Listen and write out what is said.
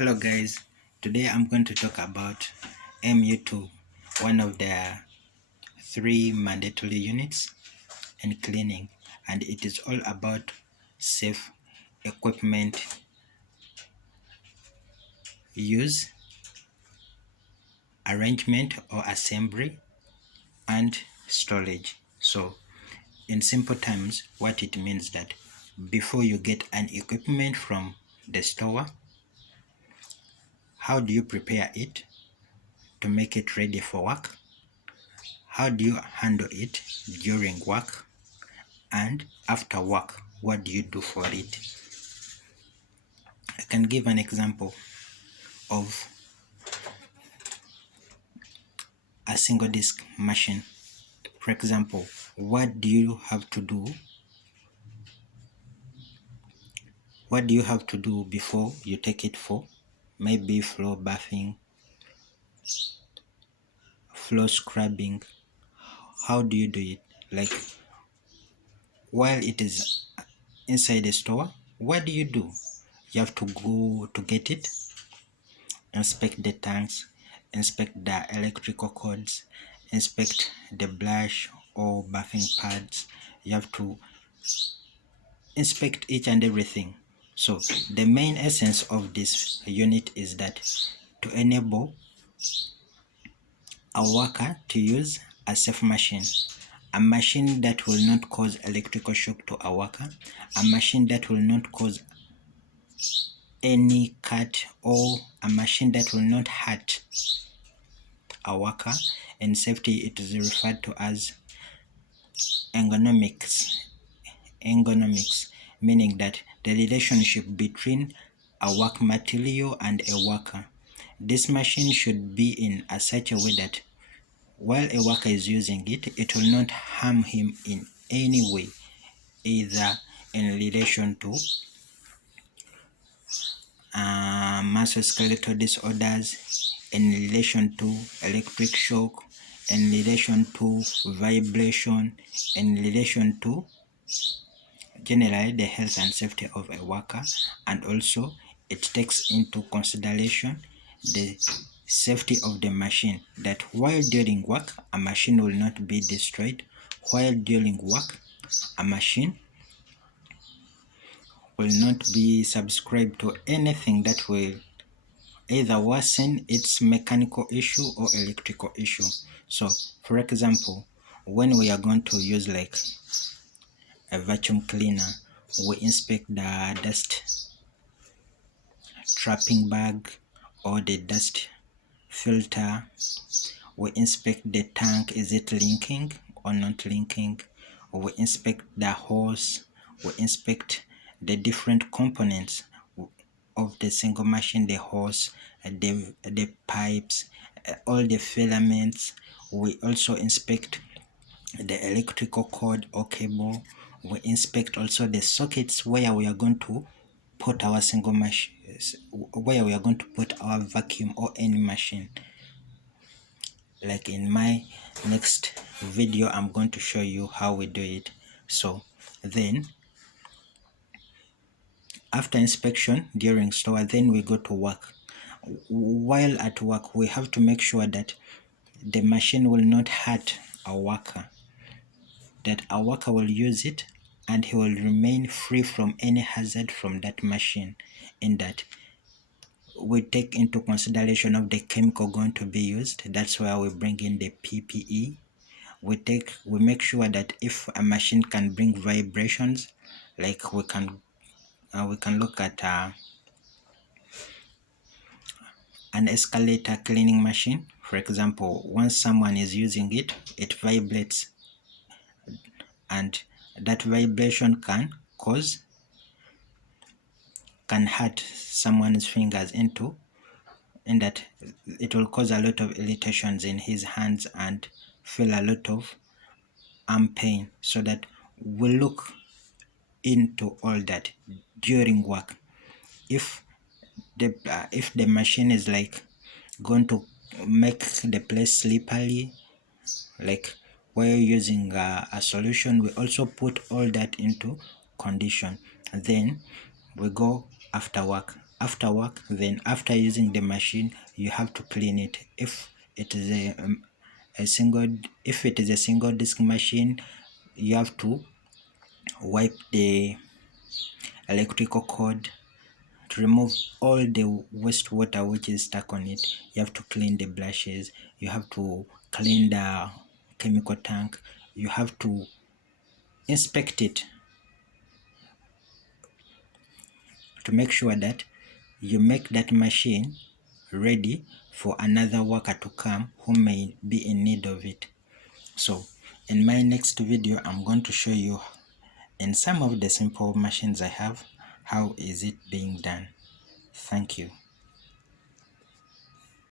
Hello guys, today I'm going to talk about MU2, one of the 3 mandatory units, and cleaning, and it is all about safe equipment use, arrangement or assembly, and storage. So in simple terms, what it means that before you get an equipment from the store, how do you prepare it to make it ready for work? How do you handle it during work? And after work, what do you do for it? I can give an example of a single disk machine. For example, what do you have to do? What do you have to do before you take it for maybe floor buffing, floor scrubbing? How do you do it? Like while it is inside the store, what do? You have to go to get it, inspect the tanks, inspect the electrical cords, inspect the brush or buffing pads. You have to inspect each and everything. So the main essence of this unit is that to enable a worker to use a safe machine, a machine that will not cause electrical shock to a worker, a machine that will not cause any cut, or a machine that will not hurt a worker. In safety, it is referred to as ergonomics, meaning that the relationship between a work material and a worker. This machine should be in a such a way that while a worker is using it, it will not harm him in any way, either in relation to musculoskeletal disorders, in relation to electric shock, in relation to vibration, in relation to generally the health and safety of a worker, and also it takes into consideration the safety of the machine, that while during work a machine will not be destroyed, while during work a machine will not be subscribed to anything that will either worsen its mechanical issue or electrical issue. So for example, when we are going to use like a vacuum cleaner, we inspect the dust trapping bag or the dust filter. We inspect the tank, is it linking or not linking? We inspect the hose, we inspect the different components of the single machine, the hose, the pipes, all the filaments. We also inspect the electrical cord or cable. We inspect also the sockets where we are going to put our single machine, where we are going to put our vacuum or any machine. Like in my next video, I'm going to show you how we do it. So then after inspection during store, then we go to work. While at work, we have to make sure that the machine will not hurt a worker, that a worker will use it and he will remain free from any hazard from that machine, in that we take into consideration of the chemical going to be used. That's why we bring in the PPE. We make sure that if a machine can bring vibrations, like we can look at an escalator cleaning machine. For example, once someone is using it, it vibrates, and that vibration can hurt someone's fingers in that it will cause a lot of irritations in his hands and feel a lot of arm pain. So that we look into all that during work. If the machine is like going to make the place slippery, like while using a solution, we also put all that into condition. Then we go after work. after work, then after using the machine you have to clean it. If it is a single disk machine, you have to wipe the electrical cord to remove all the wastewater which is stuck on it. You have to clean the brushes, you have to clean the chemical tank, you have to inspect it to make sure that you make that machine ready for another worker to come who may be in need of it. So in my next video I'm going to show you in some of the simple machines I have how is it being done. Thank you.